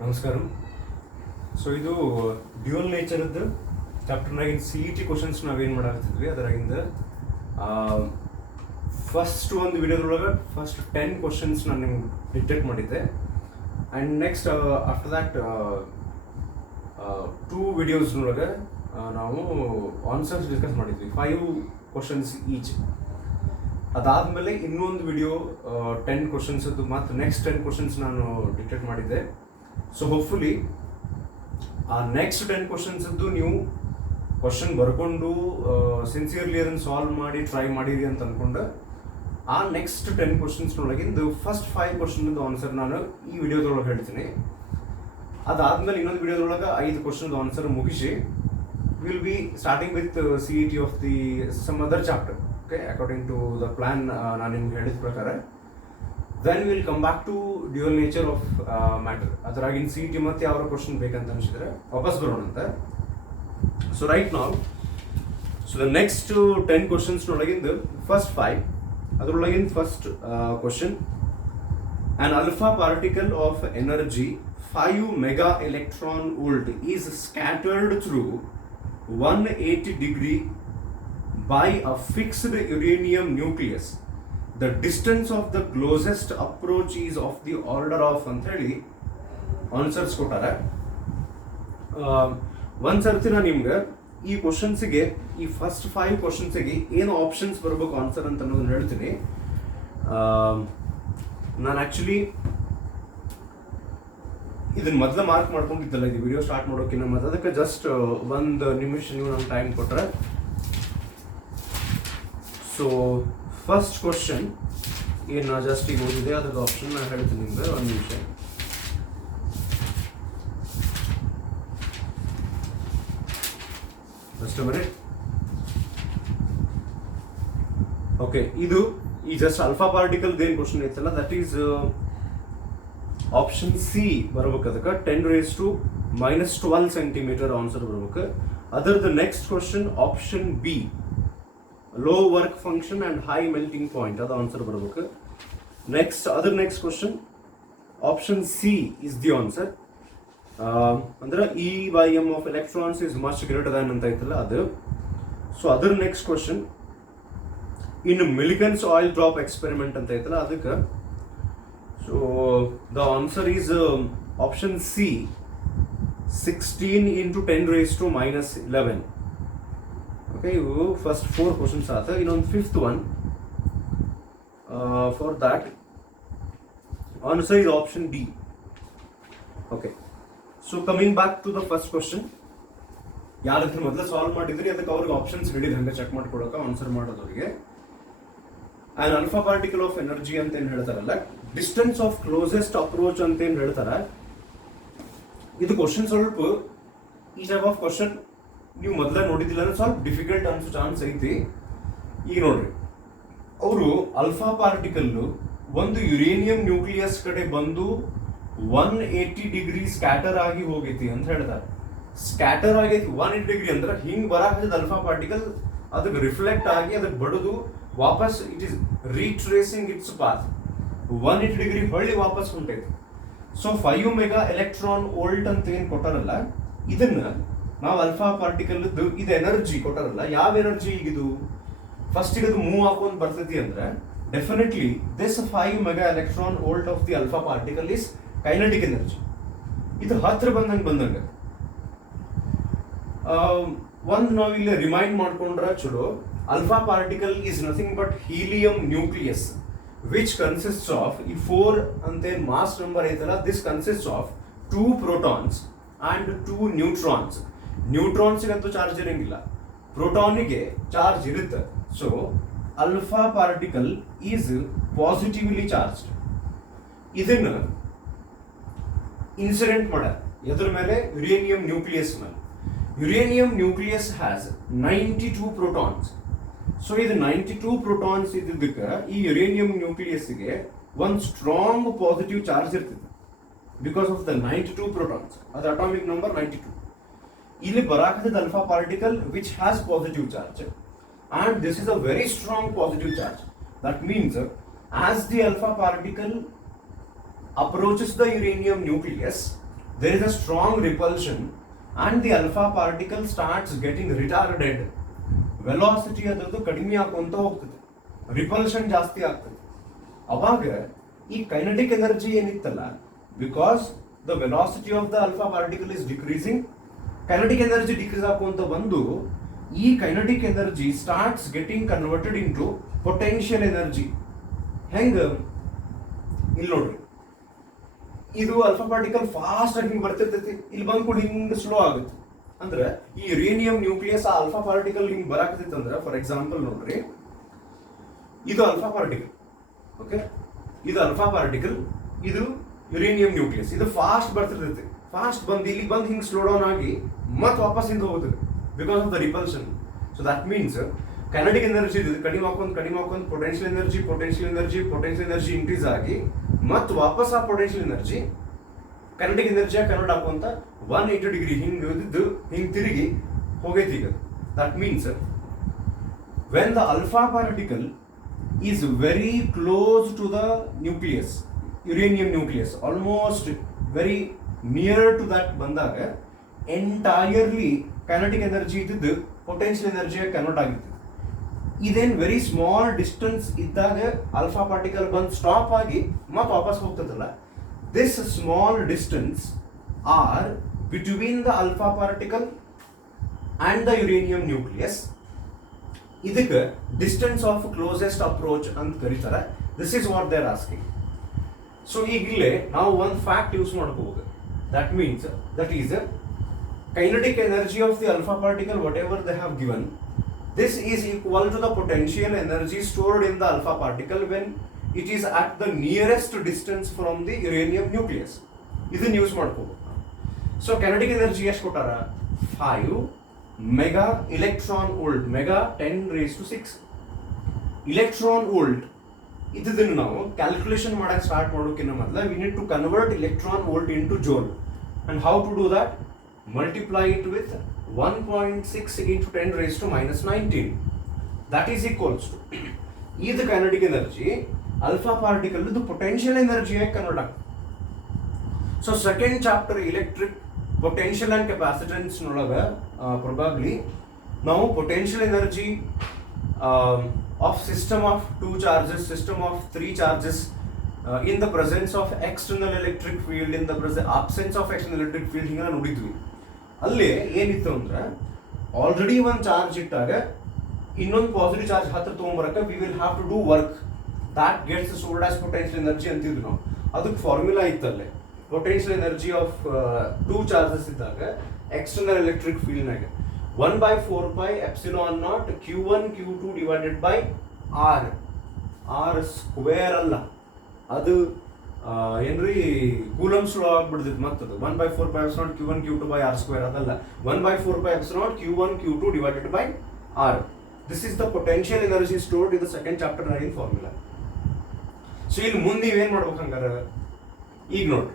ನಮಸ್ಕಾರ. ಸೊ ಇದು dual ನೇಚರ್ದು ಚಾಪ್ಟರ್ನಾಗಿನ CET questions ನಾವೇನು ಮಾಡಾಕತ್ತಿದ್ವಿ ಅದರಾಗಿಂದ ಫಸ್ಟ್ ಒಂದು ವಿಡಿಯೋದೊಳಗೆ ಫಸ್ಟ್ 10 ಕ್ವಶನ್ಸ್ ನಾನು ನಿಮ್ಗೆ ಡಿಟೆಕ್ಟ್ ಮಾಡಿದ್ದೆ. ಆ್ಯಂಡ್ ನೆಕ್ಸ್ಟ್ ಆಫ್ಟರ್ ದ್ಯಾಟ್ 2 ವಿಡಿಯೋಸ್ನೊಳಗೆ ನಾವು ಆನ್ಸರ್ಸ್ ಡಿಸ್ಕಸ್ ಮಾಡಿದ್ವಿ, 5 ಕ್ವಶನ್ಸ್ ಈಚ್. ಅದಾದಮೇಲೆ ಇನ್ನೊಂದು ವಿಡಿಯೋ 10 ಕ್ವಶನ್ಸದ್ದು ಮತ್ತು ನೆಕ್ಸ್ಟ್ 10 ಕ್ವಶನ್ಸ್ ನಾನು ಡಿಟೆಕ್ಟ್ ಮಾಡಿದ್ದೆ. ಸೊ ಹೋಪ್ಫುಲಿ ಆ ನೆಕ್ಸ್ಟ್ 10 ಕ್ವಶನ್ಸದ್ದು ನೀವು ಕ್ವಶನ್ ಬರ್ಕೊಂಡು ಸಿನ್ಸಿಯರ್ಲಿ ಅದನ್ನು ಸಾಲ್ವ್ ಮಾಡಿ ಟ್ರೈ ಮಾಡಿರಿ ಅಂತ ಅಂದ್ಕೊಂಡು ಆ ನೆಕ್ಸ್ಟ್ 10 ಕ್ವಶನ್ಸ್ನೊಳಗಿಂದು ಫಸ್ಟ್ 5 ಕ್ವಶನ್ದು ಆನ್ಸರ್ ನಾನು ಈ ವಿಡಿಯೋದೊಳಗೆ ಹೇಳ್ತೀನಿ. ಅದಾದಮೇಲೆ ಇನ್ನೊಂದು ವಿಡಿಯೋದೊಳಗೆ 5 ಕ್ವಶನ್ದು ಆನ್ಸರ್ ಮುಗಿಸಿ will be starting with CET of the some other chapter. Okay, according to the plan ನಾನು ನಿಮ್ಗೆ ಹೇಳಿದ ಪ್ರಕಾರ. Then will come back to dual nature of matter. ಅದರಾಗಿನ CET ಮತ್ತೆ ಯಾವ ಕ್ವಶನ್ ಬೇಕಂತ ಅನಿಸಿದ್ರೆ ವಾಪಸ್ ಬರೋಣ ಅಂತ. ಸೊ ರೈಟ್ ನಾವು ದ ನೆಕ್ಸ್ಟ್ 10 ಕ್ವಶನ್ಸ್ನೊಳಗಿಂದ first 5 ಅದರೊಳಗಿನ first question, an alpha particle of energy 5 mega electron volt is scattered through 180 degree by a fixed uranium nucleus. The distance of the closest approach is of the order of ಅಂತ ಹೇಳಿ answers ಕೊಟ್ಟಾರೆ. ಒಂದು ಸರ್ತಿ ನಾನು ನಿಮ್ಗೆ ಈ ಕ್ವಶನ್ಸಿಗೆ ಈ first 5 ಕ್ವಶನ್ಸಿಗೆ ಏನು options ಬರಬೇಕು ಆನ್ಸರ್ ಅಂತ ಅನ್ನೋದನ್ನ ಹೇಳ್ತೀನಿ. ನಾನು ಆ್ಯಕ್ಚುಲಿ ಇದನ್ನ ಮೊದಲು ಮಾರ್ಕ್ ಮಾಡ್ಕೊಂಡಿದ್ದಲ್ಲ ಇದು ವಿಡಿಯೋ ಸ್ಟಾರ್ಟ್ ಮಾಡೋಕ್ಕಿಂತ ಮೊದಲು, ಅದಕ್ಕೆ ಜಸ್ಟ್ ಒಂದು ನಿಮಿಷ ನೀವು ನಮ್ಗೆ ಟೈಮ್ ಕೊಟ್ಟರೆ. ಸೊ ಫಸ್ಟ್ ಕ್ವಶನ್ ಏನು ನಾ ಜಸ್ಟ್ ಈಗ ಓದಿದೆ ಅದ್ರದ್ದು ಆಪ್ಷನ್ ನಾನು ಹೇಳ್ತೀನಿ ನಿಮ್ಗೆ, ಒಂದು ನಿಮಿಷ. First minute. ಓಕೆ, ಇದು ಈ ಜಸ್ಟ್ ಅಲ್ಫಾ ಪಾರ್ಟಿಕಲ್ ಏನು ಕ್ವಶನ್ ಐತಲ್ಲ ದಟ್ ಈಸ್ ಆಪ್ಷನ್ ಸಿ ಬರ್ಬೇಕು. ಅದಕ್ಕೆ 10⁻⁻12 ಸೆಂಟಿಮೀಟರ್ ಆನ್ಸರ್ ಬರ್ಬೇಕು. ಅದರದ್ದು next question option B, low work function and high melting point, ಅದು ಆನ್ಸರ್ ಬರಬೇಕು. Next question option C is the answer. ಅಂದ್ರೆ E/m of electrons is much greater than ಅಂತ ಐತಲ್ಲ ಅದು. ಸೊ ಅದರ next question in Millikan's oil drop experiment ಅಂತ ಐತಲ್ಲ ಅದಕ್ಕೆ. So the answer is option C, 16 × 10⁻⁻11. Okay, ಇವು ಫಸ್ಟ್ 4 ಕ್ವಶನ್ಸ್ ಆತ. ಇನ್ನೊಂದು 5th one for that answer is option D. Okay, so coming back to the first question, ಯಾರತ್ರ ಮೊದಲು solve ಮಾಡಿದ್ರಿ ಅದಕ್ಕೆ ಅವ್ರಿಗೆ ಆಪ್ಷನ್ಸ್ ಹಿಡಿದು ಹಂಗೆ ಚೆಕ್ ಮಾಡ್ಕೊಳಕ್ಕೆ ಆನ್ಸರ್ ಮಾಡೋದವ್ರಿಗೆ. An alpha particle of energy ಅಂತ ಏನು ಹೇಳ್ತಾರಲ್ಲ, ಡಿಸ್ಟೆನ್ಸ್ ಆಫ್ ಕ್ಲೋಸೆಸ್ಟ್ ಅಪ್ರೋಚ್ ಅಂತ ಏನು ಹೇಳ್ತಾರೆ. ಇದು ಕ್ವಶನ್ ಸ್ವಲ್ಪ ಈ ಟೈಪ್ ಆಫ್ ಕ್ವಶನ್ ನೀವು ಮೊದಲೇ ನೋಡಿದಿಲ್ಲ ಅಂದ್ರೆ ಸ್ವಲ್ಪ ಡಿಫಿಕಲ್ಟ್ ಅನ್ಸೋ ಚಾನ್ಸ್ ಐತಿ. ಈಗ ನೋಡ್ರಿ, ಅವರು ಅಲ್ಫಾ ಪಾರ್ಟಿಕಲ್ ಒಂದು ಯುರೇನಿಯಂ ನ್ಯೂಕ್ಲಿಯಸ್ ಕಡೆ ಬಂದು 180 ಡಿಗ್ರಿ ಸ್ಕ್ಯಾಟರ್ ಆಗಿ ಹೋಗೈತಿ ಅಂತ ಹೇಳ್ತಾರೆ. ಸ್ಕ್ಯಾಟರ್ ಆಗೈತಿ 180 ಡಿಗ್ರಿ ಅಂದ್ರೆ ಹಿಂಗ್ ಬರಾಕದ ಅಲ್ಫಾ ಪಾರ್ಟಿಕಲ್ ಅದಕ್ಕೆ ರಿಫ್ಲೆಕ್ಟ್ ಆಗಿ ಅದಕ್ಕೆ ಬಡದು ವಾಪಸ್ it is retracing its path 180 degree ಹೊಳ್ಳಿ ವಾಪಸ್ ಹೊಂಟೈತಿ. ಸೊ 5 ಮೆಗಾ ಎಲೆಕ್ಟ್ರಾನ್ ವೋಲ್ಟ್ ಅಂತ ಏನು ಕೊಟ್ಟಾರಲ್ಲ, ಇದನ್ನ ನಾವು ಅಲ್ಫಾ ಪಾರ್ಟಿಕಲ್ ಇದು ಎನರ್ಜಿ ಕೊಟ್ಟಾರಲ್ಲ, ಯಾವ ಎನರ್ಜಿ ಈಗಿದು ಫಸ್ಟ್ ಇದು ಮೂವ್ ಹಾಕೊಂಡು ಬರ್ತೈತಿ ಅಂದ್ರೆ definitely this 5 mega electron volt of the alpha particle is kinetic energy. ಇದು ಹತ್ರ ಬಂದಂಗೆ ಒಂದು ನಾವು ಇಲ್ಲಿ ರಿಮೈಂಡ್ ಮಾಡ್ಕೊಂಡ್ರೆ ಚಲೋ. Alpha particle is nothing but helium nucleus which consists of ಈ 4 ಅಂತ ಮಾಸ್ ನಂಬರ್ ಐತಲ್ಲ, this consists of 2 protons and 2 neutrons. ನ್ಯೂಟ್ರಾನ್ಸ್ಗಂತೂ ಚಾರ್ಜ್ ಇರಂಗಿಲ್ಲ, ಪ್ರೋಟಾನಿಗೆ ಚಾರ್ಜ್ ಇರುತ್ತೆ. So alpha particle is positively charged. ಇದನ್ನ ಇನ್ಸಿಡೆಂಟ್ ಮಾಡ ಎದ್ರ ಮೇಲೆ, ಯುರೇನಿಯಂ ನ್ಯೂಕ್ಲಿಯಸ್ ಮೇಲೆ. Uranium nucleus has 92 protons. So ಇದು 92 ಪ್ರೋಟಾನ್ಸ್ ಇದ್ದಕ್ಕೆ ಈ ಯುರೇನಿಯಂ ನ್ಯೂಕ್ಲಿಯಸ್ಗೆ ಒಂದು ಸ್ಟ್ರಾಂಗ್ ಪಾಸಿಟಿವ್ ಚಾರ್ಜ್ ಇರ್ತದೆ ಬಿಕಾಸ್ ಆಫ್ ದ 92 ಪ್ರೋಟಾನ್ಸ್. ಅದು ಅಟಾಮಿಕ್ ನಂಬರ್ 92. ಇಲ್ಲಿ ಬರಾಕದ alpha particle which has positive charge and this is a very strong positive charge. That means as the alpha particle approaches the uranium nucleus, there is a strong repulsion and the alpha particle starts getting retarded. Velocity ಅದರದ್ದು ಕಡಿಮೆ ಆಗುವಂತ ಹೋಗ್ತದೆ, repulsion ಜಾಸ್ತಿ ಆಗ್ತದೆ. ಅವಾಗ ಈ kinetic energy ಏನಿತ್ತಲ್ಲ, because the velocity of the alpha particle is decreasing, kinetic energy decrease ಆಗುವಂತ ಬಂದು ಈ kinetic energy starts getting converted into potential energy. ಹೆಂಗ ಇಲ್ಲಿ ನೋಡ್ರಿ, ಇದು ಅಲ್ಫಾ ಪಾರ್ಟಿಕಲ್ ಫಾಸ್ಟ್ ಆಗಿ ಹಿಂಗೆ ಬರ್ತಿರ್ತೈತಿ, ಇಲ್ಲಿ ಬಂದ್ಕೊಂಡು ಹಿಂಗೆ ಸ್ಲೋ ಆಗುತ್ತೆ. ಅಂದ್ರೆ ಈ ಯುರೇನಿಯಂ ನ್ಯೂಕ್ಲಿಯಸ್ ಆ ಅಲ್ಫಾ ಪಾರ್ಟಿಕಲ್ ಹಿಂಗೆ ಬರಾಕತ್ತೈತೆ ಅಂದ್ರೆ, ಫಾರ್ ಎಕ್ಸಾಂಪಲ್ ನೋಡ್ರಿ, ಇದು ಅಲ್ಫಾ ಪಾರ್ಟಿಕಲ್, ಓಕೆ, ಇದು ಅಲ್ಫಾ ಪಾರ್ಟಿಕಲ್, ಇದು ಯುರೇನಿಯಂ ನ್ಯೂಕ್ಲಿಯಸ್. ಇದು ಫಾಸ್ಟ್ ಬರ್ತಿರ್ತೈತಿ, ಫಾಸ್ಟ್ ಬಂದು ಇಲ್ಲಿ ಬಂದು ಹಿಂಗೆ ಸ್ಲೋ ಡೌನ್ ಆಗಿ ಮತ್ತೆ ವಾಪಸ್ ಹಿಂದೆ ಹೋಗುತ್ತದೆ because of the repulsion. So that means kinetic energy ಕಡಿಮೆ ಹಾಕೊಂಡು ಪೊಟೆನ್ಷಿಯಲ್ ಎನರ್ಜಿ ಇನ್ಕ್ರೀಸ್ ಆಗಿ ಮತ್ತೆ ವಾಪಸ್ ಆ potential energy kinetic energy convert ಆಗುವಂತ 180 ಡಿಗ್ರಿ ಹಿಂಗೆ ತಿರುಗಿ ಹೋಗೈತಿ ಈಗ. That means when the alpha particle is very close to the nucleus, uranium nucleus almost very near to that ಬಂದಾಗ ಎಂಟೈರ್ಲಿ ಕೈನೆಟಿಕ್ ಎನರ್ಜಿ ಇದ್ದಿದ್ದು ಪೊಟೆನ್ಷಿಯಲ್ ಎನರ್ಜಿಯಾಗಿ ಕನ್ವರ್ಟ್ ಆಗಿರ್ತದೆ. ಇದೇನು ವೆರಿ ಸ್ಮಾಲ್ ಡಿಸ್ಟೆನ್ಸ್ ಇದ್ದಾಗ ಅಲ್ಫಾ ಪಾರ್ಟಿಕಲ್ ಬಂದು ಸ್ಟಾಪ್ ಆಗಿ ಮತ್ತೆ ವಾಪಸ್ ಹೋಗ್ತದಲ್ಲ, this small distance are between the alpha particle and the uranium nucleus. ಇದಕ್ಕೆ ಡಿಸ್ಟೆನ್ಸ್ ಆಫ್ ಕ್ಲೋಸೆಸ್ಟ್ ಅಪ್ರೋಚ್ ಅಂತ ಕರೀತಾರೆ. This is what they are asking. So ಈಗ ಇಲ್ಲೇ ನಾವು ಒಂದು ಫ್ಯಾಕ್ಟ್ ಯೂಸ್ ಮಾಡ್ಕೋಬಹುದು. That means that is kinetic energy of the alpha particle, whatever they have given, this is equal to the potential energy stored in the alpha particle when it is at the nearest distance from the uranium nucleus. ಇದನ್ನ use ಮಾಡ್ಕೋಬಹುದು. So kinetic energy ಎಷ್ಟು ಕೊಟ್ಟಾರ? 5 mega electron volt, mega 10⁶. Electron volt ಇದನ್ನು ನಾವು calculation ಮಾಡಕ್ಕೆ start ಮಾಡೋಕ್ಕಿಂತ ಮೊದಲ we need to convert electron volt into joule. And how to do that? Multiply it with 1.6 into 10⁻⁻19. That is equals to ಇದು kinetic energy alpha particle ಇದು potential energy ಆಗಿ convert ಆಗ್ತದೆ. So second chapter electric potential and capacitance ನೊಳಗೆ probably ನಾವು potential energy of system of 2 charges, system of 3 charges in the presence of external electric field, in the absence of external electric field ಹಿಂಗೆ ನೋಡಿದ್ವಿ. ಅಲ್ಲಿ ಏನಿತ್ತು ಅಂದ್ರೆ already ಒಂದು charge ಇಟ್ಟಾಗ ಇನ್ನೊಂದು ಪಾಸಿಟಿವ್ ಚಾರ್ಜ್ ಹತ್ರ ತೊಗೊಂಬರಕ್ಕೆ we will have to do work that gets stored as potential energy ಅಂತಿದ್ವಿ ನಾವು. ಅದಕ್ಕೆ ಫಾರ್ಮುಲಾ ಇತ್ತಲ್ಲೇ, ಪೊಟೆನ್ಷಿಯಲ್ ಎನರ್ಜಿ ಆಫ್ 2 ಚಾರ್ಜಸ್ ಇದ್ದಾಗ ಎಕ್ಸ್ಟರ್ನಲ್ ಎಲೆಕ್ಟ್ರಿಕ್ ಫೀಲ್ಡ್ನಾಗ 1/4πε0 Q1 Q2 divided by R. R square ಅಲ್ಲ, ಅದು ಏನ್ರಿ ಕೂಲಮ್ಸ್ ಲಾ ಆಗ್ಬಿಡ್ತೈತಿ. ಮತ್ತದು 1/4πε0 Q1 Q2 by R square ಅದಲ್ಲ, 1/4πε0 Q1 Q2 divided by R. This is the potential energy stored in the second chapter in formula. So ಇಲ್ಲಿ ಮುಂದೆ ನೀವೇನ್ ಮಾಡ್ಬೇಕು ಹಂಗಾರ? ಈಗ ನೋಡ್ರಿ,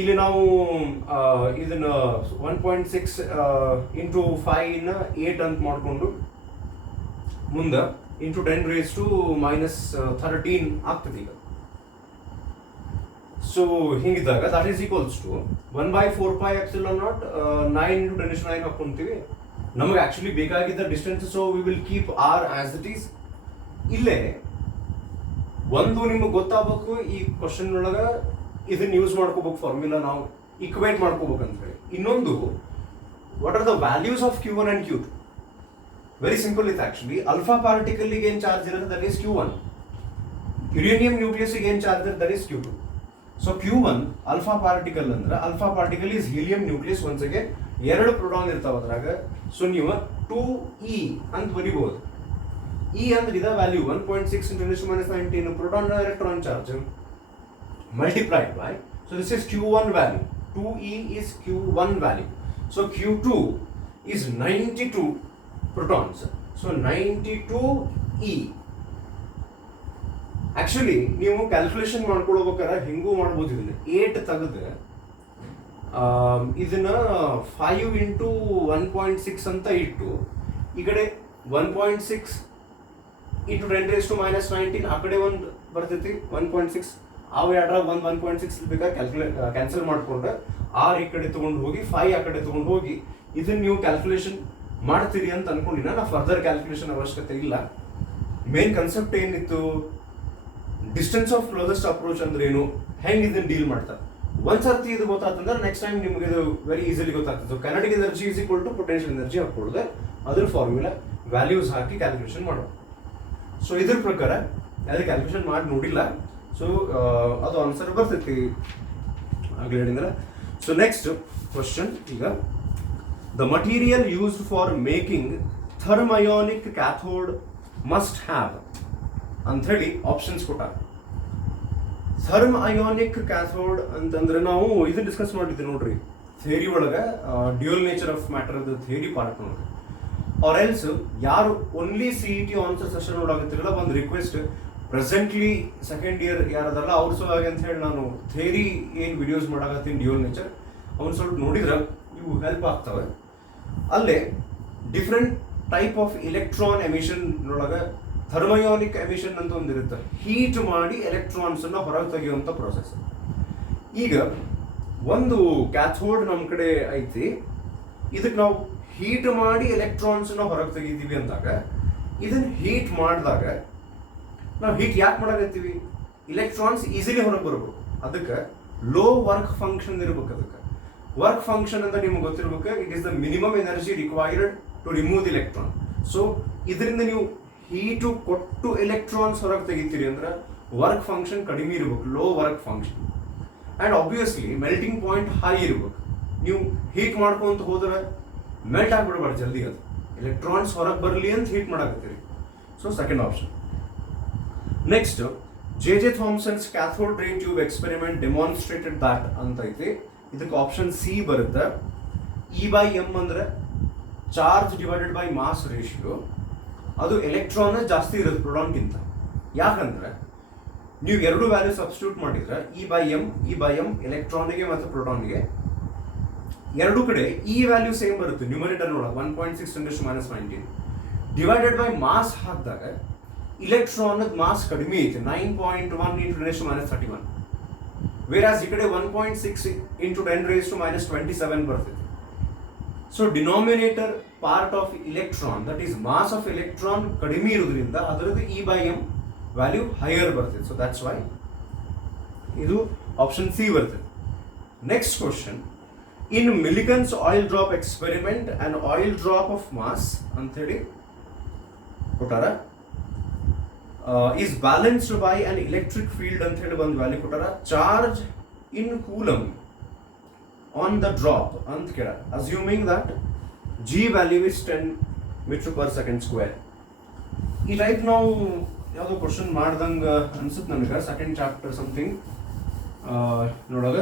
ಇಲ್ಲಿ ನಾವು ಇದನ್ನ 1.6 ಇಂಟು 5 8 ಅಂತ ಮಾಡಿಕೊಂಡು ಮುಂದೆ ಇಂಟು 10⁻⁻13 ಆಗ್ತದೆ ಈಗ. ಸೊ ಹಿಂಗಿದ್ದಾಗ that is equals to 1/4πε0 9 into 10⁻⁹ ಹಾಕೊಂತೀವಿ. ನಮಗೆ ಆಕ್ಚುಲಿ ಬೇಕಾಗಿದ್ದ distance, so we will keep R as it is. ಇಲ್ಲೇ ಒಂದು ನಿಮಗೆ ಗೊತ್ತಾಗಬೇಕು, ಈ ಕ್ವಶನ್ ಒಳಗೆ ಇದನ್ನ ಯೂಸ್ ಮಾಡ್ಕೋಬೇಕು, ಫಾರ್ಮುಲಾ ನಾವು ಇಕ್ವೇಟ್ ಮಾಡ್ಕೋಬೇಕು ಅಂತ ಹೇಳಿ. ಇನ್ನೊಂದು, what are the values of Q1 and Q2? Very simple ಇತ್ತು ಆಕ್ಚುಲಿ. ಅಲ್ಫಾ ಪಾರ್ಟಿಕಲ್ ಏನು ಚಾರ್ಜ್ ಇರುತ್ತೆ that is Q1. Uranium nucleus ಏನು ಚಾರ್ಜ್ ಇರುತ್ತೆ that is Q2. So Q1 alpha particle ಅಂದ್ರೆ, alpha particle is helium nucleus. ಒಂದ್ಸಗೆ 2 proton ಇರ್ತಾವ ಅದ್ರಾಗ. So ನೀವು 2e ಅಂತ ಬರಿಬಹುದು. E ಅಂದ್ರೆ ಇದ value 1.6 into 10⁻⁻19 proton electron charge multiplied by, so this is Q1 value, 2e is Q1 value. So Q2 is 92 protons, so 92e. Actually ನೀವು calculation ಮಾಡ್ಕೊಳ್ಬೇಕಾದ್ರೆ ಹಿಂಗೂ ಮಾಡ್ಬೋದು. ಇದನ್ನ 8 ತೆಗೆದು ಇದನ್ನ 5 into 1.6 ಅಂತ ಇಟ್ಟು ಈ ಕಡೆ 1.6 into 10⁻⁻19 ಆ ಕಡೆ ಒಂದು ಬರ್ತೈತಿ 1.6, ಅವು ಎರಡರಾಗ 1.6 ಬೇಕಾದ್ರೆ ಕ್ಯಾನ್ಸಲ್ ಮಾಡ್ಕೊಂಡು 6 ಈ ಕಡೆ ತೊಗೊಂಡು ಹೋಗಿ 5 ಆ ಕಡೆ ತೊಗೊಂಡು ಹೋಗಿ ಇದನ್ನ ನೀವು ಕ್ಯಾಲ್ಕುಲೇಷನ್ ಮಾಡ್ತೀರಿ ಅಂತ ಅನ್ಕೊಂಡಿನ. ನಾ ಫರ್ದರ್ ಕ್ಯಾಲ್ಕುಲೇಷನ್ ಅವಶ್ಯಕತೆ ಇಲ್ಲ. ಮೇನ್ ಕನ್ಸೆಪ್ಟ್ ಏನಿತ್ತು, ಡಿಸ್ಟೆನ್ಸ್ ಆಫ್ ಕ್ಲೋಸೆಸ್ಟ್ ಅಪ್ರೋಚ್ ಅಂದ್ರೆ ಏನು, ಹೆಂಗೆ ಇದನ್ನ ಡೀಲ್ ಮಾಡ್ತಾರೆ. ಒಂದ್ಸರ್ತಿ ಇದು ಗೊತ್ತಾಗ್ತಂದ್ರೆ ನೆಕ್ಸ್ಟ್ ಟೈಮ್ ನಿಮ್ಗೆ ಇದು ವೆರಿ ಈಸಿಲಿ ಗೊತ್ತಾಗ್ತದೆ. So kinetic energy is equal to potential energy ಹಾಕೊಳ್ಳೋದು, ಅದ್ರ ಫಾರ್ಮುಲಾ ವ್ಯಾಲ್ಯೂಸ್ ಹಾಕಿ ಕ್ಯಾಲ್ಕುಲೇಷನ್ ಮಾಡೋದು. ಸೊ ಇದ್ರ ಪ್ರಕಾರ ಅದು ಕ್ಯಾಲ್ಕುಲೇಷನ್ ಮಾಡಿ ನೋಡಿಲ್ಲ, ಸೊ ಅದು ಆನ್ಸರ್ ಬರ್ತೈತಿ ಆಗಲೇ ಹೇಳಿದ್ರೆ. ಸೊ ನೆಕ್ಸ್ಟ್ ಕ್ವಶನ್ ಈಗ, the material used for making thermionic cathode must have ಅಂಥೇಳಿ ಆಪ್ಷನ್ಸ್ ಕೊಟ್ಟಾರ. ಥರ್ಮ್ ಅಯೋನಿಕ್ ಕ್ಯಾಥೋಡ್ ಅಂತಂದ್ರೆ ನಾವು ಇದನ್ನ ಡಿಸ್ಕಸ್ ಮಾಡಿದ್ವಿ ನೋಡ್ರಿ ಥಿಯರಿ ಒಳಗೆ, ಡ್ಯೂಯಲ್ ನೇಚರ್ ಆಫ್ ಮ್ಯಾಟರ್ ಅದು ಥಿಯರಿ ಪಾರ್ಟ್ ನೋಡ್ರಿ. ಆರ್ ಎಲ್ಸ್ ಯಾರು ಓನ್ಲಿ CET ಆನ್ಸರ್ ಸೆಷನ್ ನೋಡಾಕತ್ತಿರಲ್ಲ, ಒಂದು ರಿಕ್ವೆಸ್ಟ್, ಪ್ರೆಸೆಂಟ್ಲಿ ಸೆಕೆಂಡ್ ಇಯರ್ ಯಾರದಲ್ಲ ಅವ್ರ ಸಲುವಾಗಿ ಅಂತ ಹೇಳಿ ನಾನು ಥಿಯರಿ ಏನು ವಿಡಿಯೋಸ್ ಮಾಡಾಕತ್ತೀನಿ ಡ್ಯೂಯಲ್ ನೇಚರ್, ಅವ್ನು ಸ್ವಲ್ಪ ನೋಡಿದ್ರೆ ಇವು ಹೆಲ್ಪ್ ಆಗ್ತವೆ. ಅಲ್ಲೇ different type of electron emission ಒಳಗೆ ಥರ್ಮಯೋನಿಕ್ ಎಮಿಷನ್ ಅಂತ ಒಂದಿರುತ್ತೆ, ಹೀಟ್ ಮಾಡಿ ಎಲೆಕ್ಟ್ರಾನ್ಸ್ ಅನ್ನ ಹೊರಗೆ ತೆಗೆಯುವಂಥ ಪ್ರೊಸೆಸ್. ಈಗ ಒಂದು ಕ್ಯಾಥೋಡ್ ನಮ್ಮ ಕಡೆ ಐತಿ, ಇದಕ್ಕೆ ನಾವು ಹೀಟ್ ಮಾಡಿ ಎಲೆಕ್ಟ್ರಾನ್ಸ್ ನ ಹೊರಗೆ ತೆಗಿತೀವಿ ಅಂದಾಗ, ಇದನ್ನ ಹೀಟ್ ಮಾಡಿದಾಗ ನಾವು ಹೀಟ್ ಯಾಕೆ ಮಾಡಾಕತ್ತೀವಿ, ಇಲೆಕ್ಟ್ರಾನ್ಸ್ ಈಸಿಲಿ ಹೊರಗೆ ಬರ್ಬೇಕು. ಅದಕ್ಕೆ ಲೋ ವರ್ಕ್ ಫಂಕ್ಷನ್ ಇರ್ಬೇಕು. ಅದಕ್ಕೆ ವರ್ಕ್ ಫಂಕ್ಷನ್ ಅಂತ ನಿಮ್ಗೆ ಗೊತ್ತಿರ್ಬೇಕು, it is the minimum energy required to remove the electron. So ಇದರಿಂದ ನೀವು ಹೀಟು ಕೊಟ್ಟು ಎಲೆಕ್ಟ್ರಾನ್ಸ್ ಹೊರಗೆ ತೆಗಿತೀರಿ ಅಂದ್ರೆ ವರ್ಕ್ ಫಂಕ್ಷನ್ ಕಡಿಮೆ ಇರ್ಬೇಕು, low work function. And obviously melting point high ಇರ್ಬೇಕು. ನೀವು ಹೀಟ್ ಮಾಡ್ಕೊಂತ ಹೋದ್ರೆ ಮೆಲ್ಟ್ ಆಗಿಬಿಡ್ಬಾರ್ದು ಜಲ್ದಿ, ಅದು ಎಲೆಕ್ಟ್ರಾನ್ಸ್ ಹೊರಗೆ ಬರಲಿ ಅಂತ ಹೀಟ್ ಮಾಡಾಕತ್ತೀರಿ. So second option. Next, J.J. Thomson's cathode ray tube experiment demonstrated that ಅಂತ ಐತಿ. ಇದಕ್ಕೆ ಆಪ್ಷನ್ ಸಿ ಬರುತ್ತೆ. E/m ಅಂದ್ರೆ charge divided by mass ratio. ಅದು ಎಲೆಕ್ಟ್ರಾನ್ ಜಾಸ್ತಿ ಇರೋದು ಪ್ರೋಟಾನ್ಗಿಂತ. ಯಾಕಂದ್ರೆ ನೀವು ಎರಡು ವ್ಯಾಲ್ಯೂ ಸಬ್ಸ್ಟಿಟ್ಯೂಟ್ ಮಾಡಿದ್ರೆ E/m ಎಲೆಕ್ಟ್ರಾನಿಗೆ ಮತ್ತು ಪ್ರೋಟಾನ್ಗೆ ಎರಡು ಕಡೆ ಈ ವ್ಯಾಲ್ಯೂ ಸೇಮ್ ಬರುತ್ತೆ. ನ್ಯೂಮರೇಟರ್ ನೋಡೋದು 1.6 × -19 ಡಿವೈಡೆಡ್ ಬೈ ಮಾಸ್ ಹಾಕಿದಾಗ ಇಲೆಕ್ಟ್ರಾನ್ ಮಾಸ್ ಕಡಿಮೆ ಐತೆ, 9.1 × 10⁻31, ವೇರಾಸ್ ಈ ಕಡೆ 1.6 × 10⁻27 ಬರ್ತೈತೆ. So denominator part of electron, that is mass of electron ಕಡಿಮೆ ಇರೋದ್ರಿಂದ ಅದರದ್ದು E/m ವ್ಯಾಲ್ಯೂ ಹೈಯರ್ ಬರ್ತದೆ. ಸೊ ದಟ್ಸ್ ವೈ ಇದು ಆಪ್ಷನ್ ಸಿ ಬರ್ತದೆ. Next question, in Millikan's oil drop experiment and oil drop of mass ಅಂತ ಹೇಳಿ ಕೊಟ್ಟಾರ. Is balanced by an electric field ಅಂತ ಹೇಳಿ ಒಂದು ವ್ಯಾಲ್ಯೂ ಕೊಟ್ಟಾರ. Charge in coulomb on the drop ಅಂತ ಕೇಳ, assuming that G value is 10 m/s². ಈ ಟೈಪ್ ನಾವು ಯಾವುದೋ ಕ್ವಶನ್ ಮಾಡ್ದಂಗೆ ಅನ್ಸುತ್ತೆ ನನಗೆ, ಸೆಕೆಂಡ್ ಚಾಪ್ಟರ್ ಸಮಥಿಂಗ್ ನೋಡಾಗ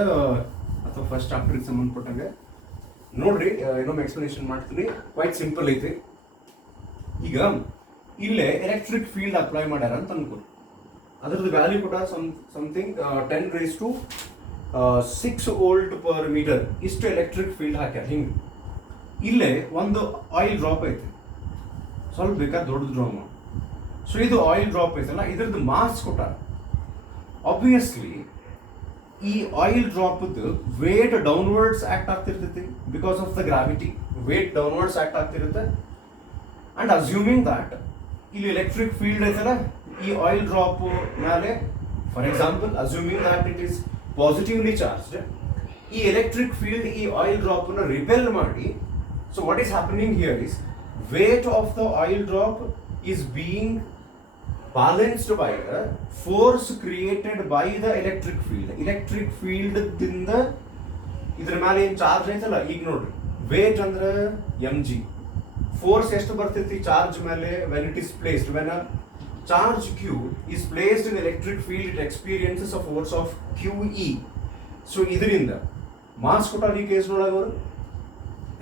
ಅಥವಾ ಫಸ್ಟ್ ಚಾಪ್ಟರ್ಗೆ ಸಂಬಂಧಪಟ್ಟಂಗೆ ನೋಡ್ರಿ. ಇನ್ನೊಮ್ಮೆ ಎಕ್ಸ್ಪ್ಲನೇಷನ್ ಮಾಡ್ತೀನಿ, ಕ್ವೈಟ್ ಸಿಂಪಲ್ ಐತಿ. ಈಗ ಇಲ್ಲೇ ಎಲೆಕ್ಟ್ರಿಕ್ ಫೀಲ್ಡ್ ಅಪ್ಲೈ ಮಾಡ್ಯಾರ ಅಂತ ಅನ್ಕೊಳ್ಳಿ, ಅದ್ರದ್ದು ವ್ಯಾಲ್ಯೂ ಕೂಡ ಸಮಥಿಂಗ್ 10⁻6 V/m ಇಷ್ಟು ಎಲೆಕ್ಟ್ರಿಕ್ ಫೀಲ್ಡ್ ಹಾಕ್ಯಾರ. ಹಿಂಗೆ ಇಲ್ಲೇ ಒಂದು ಆಯಿಲ್ ಡ್ರಾಪ್ ಐತಿ, ಸ್ವಲ್ಪ ಬೇಕಾದ ದೊಡ್ಡ ಡ್ರಾ ಮಾಡಿ. ಸೊ ಇದು ಆಯಿಲ್ ಡ್ರಾಪ್ ಐತಲ್ಲ, ಇದ್ರದ್ದು ಮಾಸ್ ಕೊಟ್ಟಾರ. ಆಬ್ವಿಯಸ್ಲಿ ಈ ಆಯಿಲ್ ಡ್ರಾಪ್ದು ವೇಟ್ ಡೌನ್ವರ್ಡ್ಸ್ ಆಕ್ಟ್ ಆಗ್ತಿರ್ತೈತಿ, because of the gravity weight downwards act ಆಗ್ತಿರುತ್ತೆ. ಅಂಡ್ ಅಸ್ಯೂಮಿಂಗ್ ದಟ್ ಇಲ್ಲಿ ಎಲೆಕ್ಟ್ರಿಕ್ ಫೀಲ್ಡ್ ಐತಲ್ಲ ಈ ಆಯಿಲ್ ಡ್ರಾಪ್ ಮೇಲೆ, for example assuming that it is positively charged, ಈ ಎಲೆಕ್ಟ್ರಿಕ್ ಫೀಲ್ಡ್ ಈ ಆಯಿಲ್ ಡ್ರಾಪ್ ನ ರಿಪೆಲ್ ಮಾಡಿ. So what is happening here is weight of the oil drop is being balanced by the force created by the electric field. Electric field ದಿಂದ ಇದ್ರ ಮೇಲೆ ಏನು charge ಐತಲ್ಲ, ಈಗ ನೋಡ್ರಿ ವೇಟ್ ಅಂದ್ರೆ mg, ಫೋರ್ಸ್ ಎಷ್ಟು ಬರ್ತೈತಿ ಚಾರ್ಜ್ ಮೇಲೆ when it is placed, when a charge q is placed in electric field it experiences a force of qe. So ಇದರಿಂದ ಮಾಸ್ ಕೊಟ್ಟಾರ ಈ ಕೇಸ್ ನೊಳಗೆ ಅವರು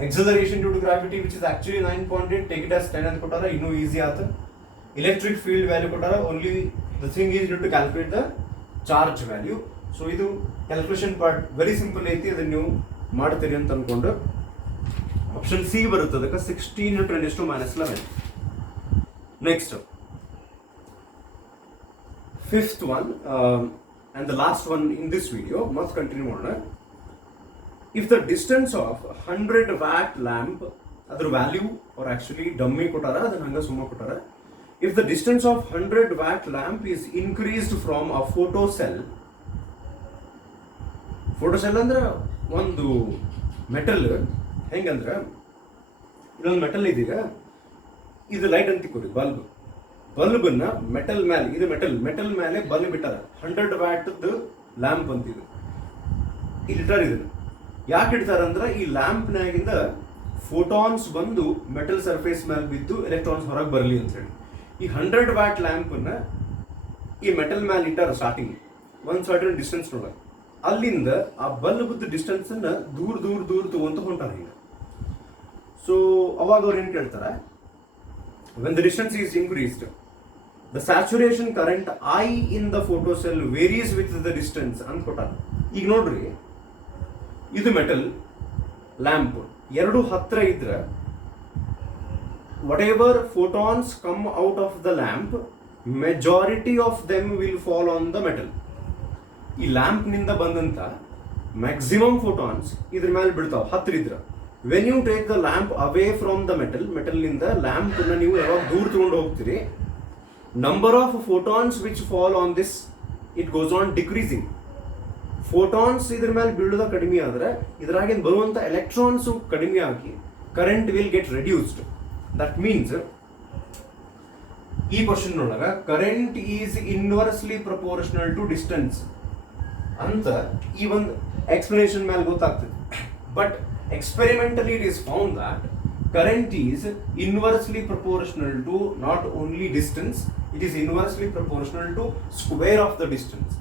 acceleration due to gravity which is actually 9.8, take it as 10 ಅಂತ ಕೊಟ್ಟಾರ, ಇನ್ನೂ easy ಆತ. Electric field value ಕೊಟ್ಟಾರ, only the thing is to calculate the charge value. So ಇದು ಕ್ಯಾಲ್ಕುಲೇಷನ್ ಪಾರ್ಟ್ ವೆರಿ ಸಿಂಪಲ್ ಐತಿ, ಅದನ್ನ ನೀವು ಮಾಡ್ತೀರಿ ಅಂತ ಅನ್ಕೊಂಡು ಆಪ್ಷನ್ ಸಿ ಬರುತ್ತೆ. ಅದಕ್ಕೆ 16 × 10⁻11. Next fifth one, and the last one in this video, must continue on. If the distance of 100 watt lamp, other value or actually dummy kotara, then hanga summa kotara. If the distance of 100 watt lamp is increased from a photocell ಅಂದ್ರೆ ಒಂದು metal ಹೆಂಗಂದ್ರೆ ಇದೊಂದು metal ಇದೀಗ ಇದು light ಅಂತ ತಿಳ್ಕೊರಿ ಬಲ್ಬನ್ನ metal ಮೇಲೆ ಇದು metal ಮೇಲೆ ಬಲ್ಬ್ ಬಿಟ್ಟಾರ 100 ವ್ಯಾಟ್ ಲ್ಯಾಂಪ್ ಅಂತ ಇದು ಇಟ್ಟಾರ. ಇದನ್ನ ಯಾಕೆ ಇಡ್ತಾರ ಅಂದ್ರೆ ಈ ಲ್ಯಾಂಪ್ನಾಗಿಂದ ಫೋಟಾನ್ಸ್ ಬಂದು ಮೆಟಲ್ ಸರ್ಫೇಸ್ ಮೇಲೆ ಬಿದ್ದು ಎಲೆಕ್ಟ್ರಾನ್ಸ್ ಹೊರಗೆ ಬರಲಿ ಅಂತ ಹೇಳಿ ಈ 100 ವ್ಯಾಟ್ ಲ್ಯಾಂಪನ್ನ ಈ ಮೆಟಲ್ ಮೇಲೆ ಇಟ್ಟಾರ ಸ್ಟಾರ್ಟಿಂಗ್ ಒಂದು ಸರ್ಟನ್ ಡಿಸ್ಟೆನ್ಸ್ ನೋಡ. ಅಲ್ಲಿಂದ ಆ ಬಲ್ಬ್ದ ಡಿಸ್ಟೆನ್ಸ್ ಅನ್ನ ದೂರ ತಗೊಂತ ಹೊಂಟಾರ ಈಗ. ಸೊ ಅವಾಗ ಅವ್ರು ಏನ್ ಕೇಳ್ತಾರೆ, when the distance is increased, the saturation current I in the photocell varies with the distance ಅಂತ ಕೊಟ್ಟಾರ. ಈಗ ನೋಡ್ರಿ, ಇದು ಮೆಟಲ್ ಲ್ಯಾಂಪ್ ಎರಡು ಹತ್ರ ಇದ್ರೆ whatever photons come out of the lamp, majority of them will fall on the metal. ಈ lamp ನಿಂದ ಬಂದಂತ ಮ್ಯಾಕ್ಸಿಮಮ್ ಫೋಟಾನ್ಸ್ ಇದ್ರ ಮೇಲೆ ಬಿಡ್ತಾವ ಹತ್ರ ಇದ್ರ. When you take the lamp away from the metal ನಿಂದ ಲ್ಯಾಂಪ್ ನೀವು ಯಾವಾಗ ದೂರ ತಗೊಂಡು ಹೋಗ್ತೀರಿ, number of photons which fall on this it goes on decreasing. Photons ಇದ್ರ ಮೇಲೆ ಬೀಳೋದ ಕಡಿಮೆ ಆದ್ರೆ ಇದ್ರಾಗಿಂದ ಬರುವಂತ ಎಲೆಕ್ಟ್ರಾನ್ಸ್ ಕಡಿಮೆ ಆಗಿ current will get reduced. That means ಈ ಕ್ವಶನ್ ಒಳಗ current is inversely proportional to distance ಅಂತ ಈ ಒಂದು ಎಕ್ಸ್ಪ್ಲನೇಷನ್ ಮೇಲೆ ಗೊತ್ತಾಗ್ತದೆ. But experimentally it is found that current is inversely proportional to not only distance, it is inversely proportional to square of the distance.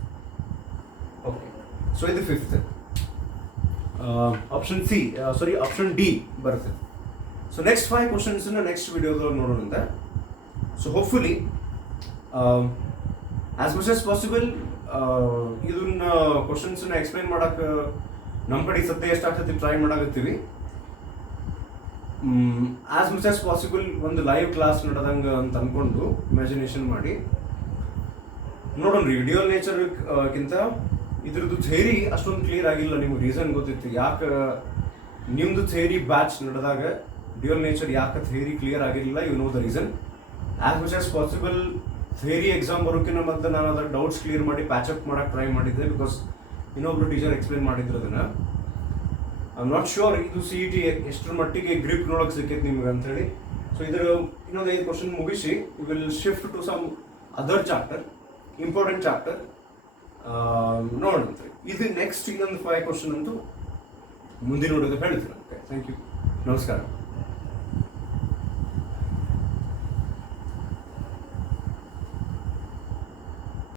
Okay, so in the fifth option D ಬರುತ್ತೆ. So next 5 questions in the next video ನೋಡೋಣ. So hopefully as much as possible ಇದನ್ನ questions explain ಮಾಡಕ್ ನಮ್ಮ ಕಡೆ ಸದ್ಯ ಎಷ್ಟಾಗ್ತದೆ try ಮಾಡಾಕತ್ತೀವಿ. As much as possible ಒಂದು ಲೈವ್ ಕ್ಲಾಸ್ ನಡೆದಂಗೆ ಅಂತ ಅನ್ಕೊಂಡು ಇಮ್ಯಾಜಿನೇಷನ್ ಮಾಡಿ ನೋಡೋಣ. ರಿಯಲ್ ನೇಚರ್ಗಿಂತ ಇದ್ರದ್ದು ಥೇರಿ ಅಷ್ಟೊಂದು ಕ್ಲಿಯರ್ ಆಗಿಲ್ಲ. ನಿಮ್ಗೆ ರೀಸನ್ ಗೊತ್ತಿತ್ತು ಯಾಕೆ ನಿಮ್ದು ಥೇರಿ ಬ್ಯಾಚ್ ನಡೆದಾಗ ಡ್ಯೂಯಲ್ ನೇಚರ್ ಯಾಕೆ ಥೇರಿ ಕ್ಲಿಯರ್ ಆಗಿರಲಿಲ್ಲ. You know the reason. As much as possible theory exam ಬರೋಕ್ಕಿಂತ ಮತ್ತೆ ನಾನು ಅದರ ಡೌಟ್ಸ್ ಕ್ಲಿಯರ್ ಮಾಡಿ ಪ್ಯಾಚಪ್ ಮಾಡಕ್ಕೆ ಟ್ರೈ ಮಾಡಿದ್ದೆ. ಬಿಕಾಸ್ ಇನ್ನೊಬ್ರು ಟೀಚರ್ ಎಕ್ಸ್ಪ್ಲೇನ್ ಮಾಡಿದ್ರು ಅದನ್ನ. ಐ ಆಮ್ ನಾಟ್ ಶ್ಯೂರ್ ಇದು CET ಎಷ್ಟರ ಮಟ್ಟಿಗೆ ಗ್ರಿಪ್ ನೋಡೋಕೆ ಸಿಕ್ಕೈತೆ ನಿಮ್ಗೆ ಅಂತ ಹೇಳಿ. ಸೊ ಇದರ ಇನ್ನೊಂದು 5 ಕ್ವಶನ್ ಮುಗಿಸಿ will shift to some other chapter, important chapter ನೋಡಂತ್ರಿ. ಇದು ನೆಕ್ಸ್ಟ್ ಇನ್ನೊಂದು 5 ಕ್ವಶನ್ ಅಂತೂ ಮುಂದಿನ ನೋಡೋದು ಹೇಳ್ತೀನಿ. ಓಕೆ, ಥ್ಯಾಂಕ್ ಯು, ನಮಸ್ಕಾರ.